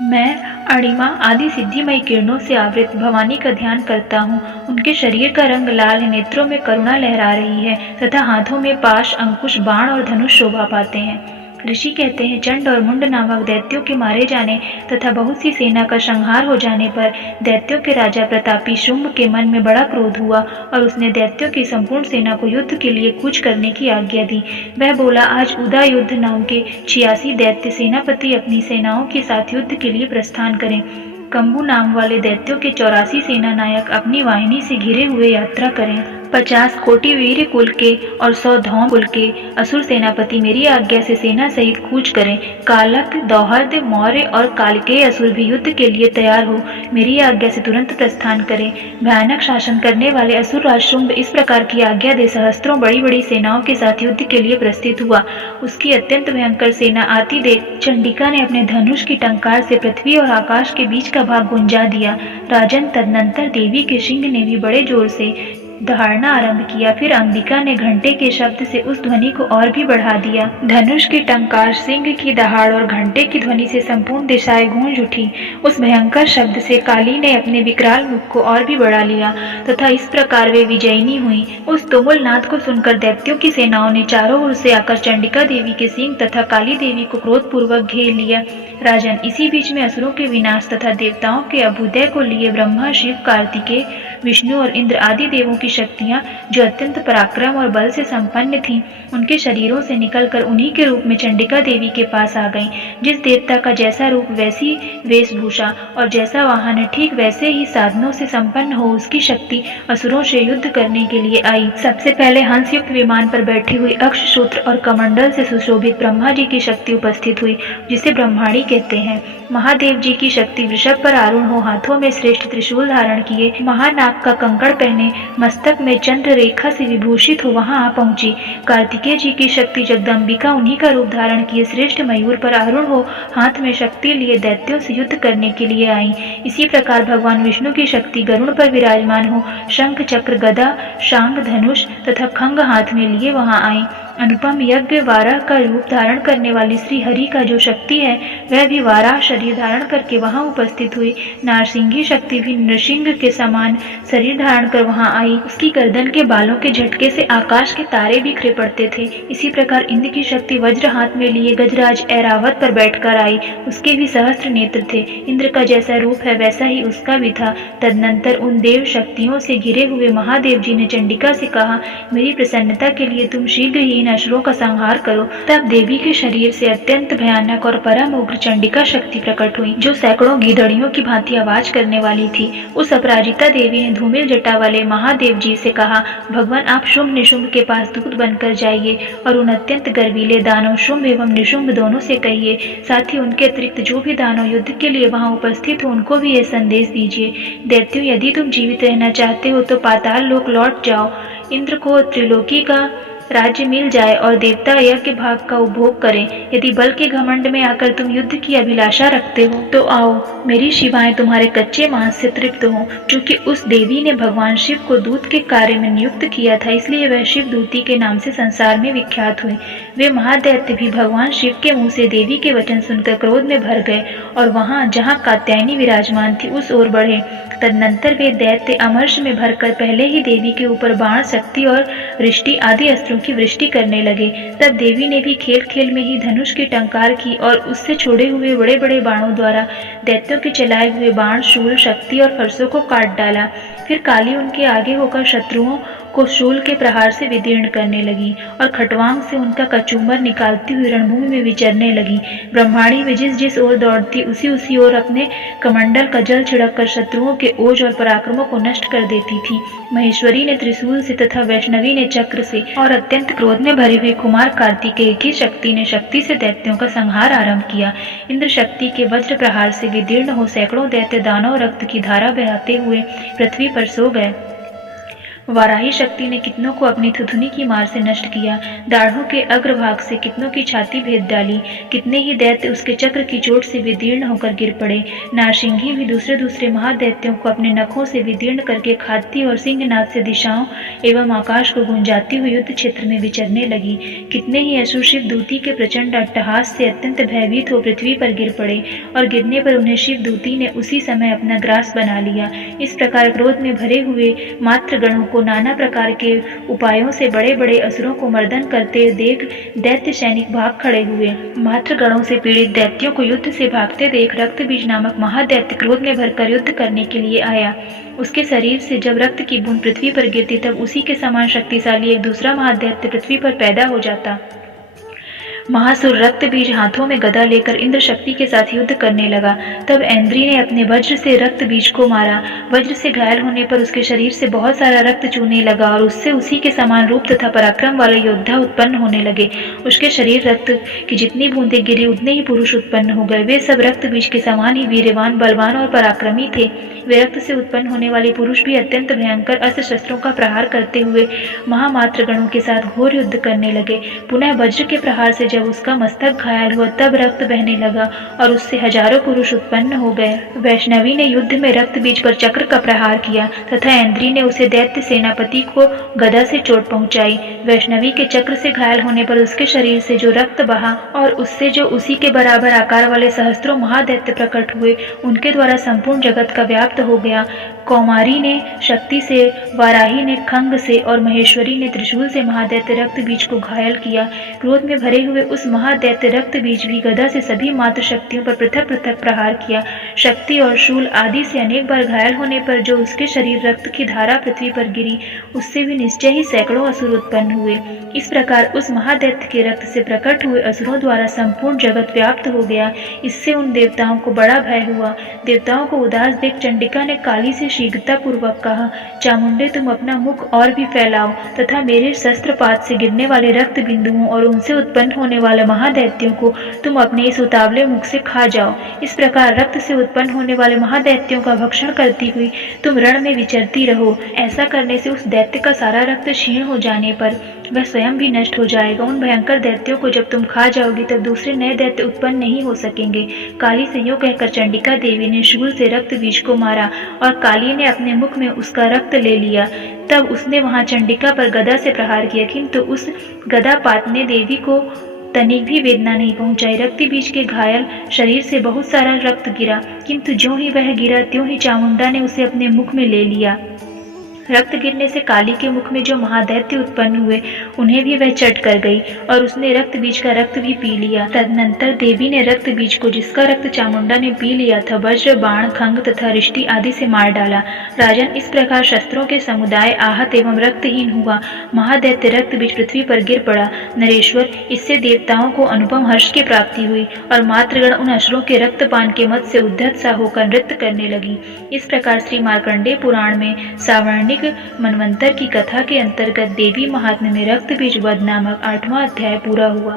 मैं अणिमा आदि सिद्धिमयी किरणों से आवृत भवानी का ध्यान करता हूँ। उनके शरीर का रंग लाल है, नेत्रों में करुणा लहरा रही है तथा हाथों में पाश, अंकुश, बाण और धनुष शोभा पाते हैं। ऋषि कहते हैं, चंड और मुंड नामक दैत्यों के मारे जाने तथा बहुत सी सेना का संहार हो जाने पर दैत्यों के राजा प्रतापी शुंभ के मन में बड़ा क्रोध हुआ और उसने दैत्यों की संपूर्ण सेना को युद्ध के लिए कूच करने की आज्ञा दी। वह बोला, आज उदा युद्ध नाम के 86 दैत्य सेनापति अपनी सेनाओं के साथ युद्ध के लिए प्रस्थान करें। कंबू नाम वाले दैत्यों के 84 सेना नायक अपनी वाहिनी से घिरे हुए यात्रा करें। 50 कोटि वीर कुल के और 100 धौम कुल के असुर सेनापति मेरी आज्ञा से सेना सहित कूच करें। कालक, दौहर्द, मौर्य और कालकेय असुर भी युद्ध के लिए तैयार हो मेरी आज्ञा से तुरंत प्रस्थान करें। भयानक शासन करने वाले असुर राज शुंभ इस प्रकार की आज्ञा दे सहस्त्रों बड़ी बड़ी सेनाओं के साथ युद्ध के लिए प्रस्थित हुआ। उसकी अत्यंत भयंकर सेना आती देख चंडिका ने अपने धनुष की टंकार से पृथ्वी और आकाश के बीच का भाग गुंजा दिया। राजन, तदनंतर देवी के सिंह ने भी बड़े जोर से दहाड़ना आरंभ किया। फिर अंबिका ने घंटे के शब्द से उस ध्वनि को और भी बढ़ा दिया। धनुष की टंकार, सिंह की दहाड़ और घंटे की ध्वनि से संपूर्ण दिशाएं गूंज उठी। उस भयंकर शब्द से काली ने अपने विकराल मुख को और भी बढ़ा लिया तथा इस प्रकार वे विजयिनी हुई। उस तुमुल नाद को सुनकर दैत्यों की सेनाओं ने चारों ओर से आकर चंडिका देवी के सिंह तथा काली देवी को क्रोधपूर्वक घेर लिया। राजन, इसी बीच में असुरों के विनाश तथा देवताओं के अभ्युदय को लिए ब्रह्मा, शिव, कार्तिकेय, विष्णु और इंद्र आदि देवों की शक्तियां, जो अत्यंत पराक्रम और बल से संपन्न थीं, उनके शरीरों से निकलकर उन्हीं के रूप में चंडिका देवी के पास आ गईं। जिस देवता का जैसा रूप वैसी वेशभूषा और जैसा वाहन ठीक वैसे ही साधनों से संपन्न हो उसकी शक्ति असुरों से युद्ध करने के लिए आई। सबसे पहले हंसयुक्त विमान पर बैठी हुई अक्षसूत्र और कमंडल से सुशोभित ब्रह्मा जी की शक्ति उपस्थित हुई, जिसे ब्रह्माणी कहते हैं। महादेव जी की शक्ति वृषभ पर आरूढ़ हो हाथों में श्रेष्ठ त्रिशूल धारण किए, महानाग का कंकड़ पहने, मस्तक में चंद्र रेखा से विभूषित हो वहां आ पहुंची। कार्तिकेय जी की शक्ति जगदम्बिका उन्हीं का रूप धारण किए श्रेष्ठ मयूर पर आरूढ़ हो हाथ में शक्ति लिए दैत्यों से युद्ध करने के लिए आई। इसी प्रकार भगवान विष्णु की शक्ति गरुड़ पर विराजमान हो शंख, चक्र, गदा, शांग, धनुष तथा खंग हाथ में लिए वहां आई। अनुपम यज्ञ वाराह का रूप धारण करने वाली श्री हरि का जो शक्ति है वह भी वाराह शरीर धारण करके वहां उपस्थित हुई। नारसिंगी शक्ति भी नृसिंह के समान शरीर धारण कर वहां आई। उसकी गर्दन के बालों के झटके से आकाश के तारे बिखरे पड़ते थे। इसी प्रकार इंद्र की शक्ति वज्र हाथ में लिए गजराज ऐरावत पर बैठकर आई। उसके भी सहस्त्र नेत्र थे। इंद्र का जैसा रूप है वैसा ही उसका भी था। तदनंतर उन देव शक्तियों से घिरे हुए महादेव जी ने चंडिका से कहा, मेरी प्रसन्नता के लिए तुम शीघ्र ही असुरों का संहार करो। तब देवी के शरीर से अत्यंत भयानक और परम उग्र चंडिका शक्ति प्रकट हुई, जो सैकड़ों गीदड़ियों की भांति आवाज करने वाली थी। उस अपराजिता देवी ने धूमिल जटा वाले महादेव जी से कहा, भगवान आप शुंभ निशुंभ के पास दूत बनकर जाइए और उन अत्यंत गर्वीले दानव शुंभ एवं निशुंभ दोनों से कहिए, साथ ही उनके अतिरिक्त जो भी दानव युद्ध के लिए वहां उपस्थित हो उनको भी यह संदेश दीजिए, दैत्यों यदि तुम जीवित रहना चाहते हो तो पाताल लोक लौट जाओ। इंद्र को त्रिलोकी का राज्य मिल जाए और देवता यज्ञ भाग का उपभोग करें। यदि बल के घमंड में आकर तुम युद्ध की अभिलाषा रखते हो तो आओ, मेरी शिवाएं तुम्हारे कच्चे मांस से तृप्त हो। क्योंकि उस देवी ने भगवान शिव को दूत के कार्य में नियुक्त किया था, इसलिए वह शिव दूती के नाम से संसार में विख्यात हुई। वे महादैत्य भी भगवान शिव के मुंह से देवी के वचन सुनकर क्रोध में भर गए और वहां जहाँ कात्यायनी विराजमान थी उस ओर बढ़े। तदनंतर वे दैत्य अमर्ष में भरकर पहले ही देवी के ऊपर बाण, शक्ति और वृष्टि आदि अस्त्रों की वृष्टि करने लगे। तब देवी ने भी खेल खेल में ही धनुष की टंकार की और उससे छोड़े हुए बड़े बड़े बाणों द्वारा दैत्यों के चलाए हुए बाण, शूल, शक्ति और फरसों को काट डाला। फिर काली उनके आगे होकर शत्रुओं को शूल के प्रहार से विदीर्ण करने लगी और खटवांग से उनका कचूमर निकालती हुई रणभूमि में विचरने लगी। ब्रह्माणी में जिस जिस ओर दौड़ती उसी ओर अपने कमंडल का जल छिड़क कर शत्रुओं के ओज और पराक्रमों को नष्ट कर देती थी। महेश्वरी ने त्रिशूल से तथा वैष्णवी ने चक्र से और अत्यंत क्रोध में भरी हुई कुमार कार्तिकेय की शक्ति ने शक्ति से दैत्यों का संहार आरंभ किया। इंद्र शक्ति के वज्र प्रहार से विदीर्ण हो सैकड़ों दैत्य दानव रक्त की धारा बहाते हुए पृथ्वी पर सो गए। वाराही शक्ति ने कितनों को अपनी थुथुनी की मार से नष्ट किया, दाढ़ों के अग्रभाग से कितनों की छाती भेद डाली, कितने ही दैत्य उसके चक्र की चोट से विदीर्ण होकर गिर पड़े। नारसिंही भी दूसरे दूसरे महादैत्यों को अपने नखों से विदीर्ण करके खाती और सिंहनाद से दिशाओं एवं आकाश को गुंजाती हुई युद्ध क्षेत्र में विचरने लगी। कितने ही असुर शिवदूती के प्रचंड अट्टहास से अत्यंत भयभीत हो पृथ्वी पर गिर पड़े और गिरने पर उन्हें शिवदूती ने उसी समय अपना ग्रास बना लिया। इस प्रकार क्रोध में भरे हुए मातृगणों को नाना प्रकार के उपायों से बड़े बड़े असुरों को मर्दन करते देख दैत्य सैनिक भाग खड़े हुए। मातृगणों से पीड़ित दैत्यों को युद्ध से भागते देख रक्तबीज नामक महादैत्य क्रोध में भरकर युद्ध करने के लिए आया। उसके शरीर से जब रक्त की बूंद पृथ्वी पर गिरती तब उसी के समान शक्तिशाली एक दूसरा महादैत्य पृथ्वी पर पैदा हो जाता। महासुर रक्तबीज हाथों में गदा लेकर इंद्र शक्ति के साथ युद्ध करने लगा। तब ऐन्द्री ने अपने वज्र से रक्तबीज को मारा। वज्र से घायल होने पर उसके शरीर से बहुत सारा रक्त चूने लगा और उससे उसी के समान रूप तथा पराक्रम वाले योद्धा उत्पन्न होने लगे। उसके शरीर रक्त की जितनी बूंदें गिरी उतने ही पुरुष उत्पन्न हो गए। वे सब रक्तबीज के समान ही वीरवान, बलवान और पराक्रमी थे। वे रक्त से उत्पन्न होने वाले पुरुष भी अत्यंत भयंकर अस्त्र शस्त्रों का प्रहार करते हुए महामात्रगणों के साथ घोर युद्ध करने लगे। पुनः वज्र के प्रहार से जब उसका मस्तक घायल हुआ तब रक्त बहने लगा और उससे हजारों पुरुष उत्पन्न हो गए। वैष्णवी ने युद्ध में रक्तबीज पर चक्र का प्रहार किया तथा ऐन्द्री ने उसे दैत्य सेनापति को गदा से चोट पहुंचाई। वैष्णवी के चक्र से घायल होने पर उसके शरीर से जो रक्त बहा और उससे जो उसी के बराबर आकार वाले सहस्त्रों महादैत्य प्रकट हुए, उनके द्वारा संपूर्ण जगत का व्याप्त हो गया। कौमारी ने शक्ति से, वाराही ने खंग से और महेश्वरी ने त्रिशूल से महादैत्य रक्तबीज को घायल किया। क्रोध में भरे हुए उस महादैत्य रक्तबीज भी गदा से सभी मात्र शक्तियों पर पृथक पृथक प्रहार किया। शक्ति और शूल आदि से अनेक बार घायल होने पर जो उसके शरीर रक्त की धारा पृथ्वी पर गिरी, उससे भी निश्चय ही सैकड़ों असुर उत्पन्न हुए। इस प्रकार उस महादैत्य के रक्त से प्रकट हुए असुरों द्वारा संपूर्ण जगत व्याप्त हो गया। इससे उन देवताओं को बड़ा भय हुआ। देवताओं को उदास देख चंडिका ने काली से शीघ्रतापूर्वक कहा, चामुंडे तुम अपना मुख और भी फैलाओ तथा मेरे शस्त्रपात से गिरने वाले रक्त बिंदुओं और उनसे उत्पन्न होने वाले महादैत्यों को तुम अपने इस उतावले मुख से खा जाओ। इस प्रकार रक्त से उत्पन्न होने वाले महादैत्यों का भक्षण करती हुई तुम रण में विचरती रहो। ऐसा करने से उस दैत्य का सारा रक्त क्षीण हो जाने पर वह स्वयं भी नष्ट हो जाएगा। उन भयंकर दैत्यों को जब तुम खा जाओगी तब दूसरे नए दैत्य उत्पन्न नहीं हो सकेंगे। काली से यूं कहकर चंडिका देवी ने शूल से रक्त बीज को मारा और काली ने अपने मुख में उसका रक्त ले लिया। तब उसने वहां चंडिका पर गदा से प्रहार किया, किंतु उस गदापात ने देवी को तनिक भी वेदना नहीं पहुंचाई। रक्त बीज के घायल शरीर से बहुत सारा रक्त गिरा, किंतु ज्यों ही वह गिरा त्यों ही चामुंडा ने उसे अपने मुख में ले लिया। रक्त गिरने से काली के मुख में जो महादैत्य उत्पन्न हुए उन्हें भी वह चट कर गई और उसने रक्त बीज का रक्त भी पी लिया। तदनंतर देवी ने रक्त बीज को, जिसका रक्त चामुंडा ने पी लिया था, वज्र, बाण, खंग तथा रिष्टि आदि से मार डाला। राजन, इस प्रकार शस्त्रों के समुदाय आहत एवं रक्तहीन हुआ। महादैत्य रक्त बीज पृथ्वी पर गिर पड़ा। नरेश्वर, इससे देवताओं को अनुपम हर्ष की प्राप्ति हुई और मातृगण उन असुरों के रक्तपान के मत से उद्धत सा होकर नृत्य करने लगी। इस प्रकार श्री मार्कंडेय पुराण में सावर्णिक मनवंतर की कथा के अंतर्गत देवी महात्म्य में रक्तबीज वध नामक 8वां अध्याय पूरा हुआ।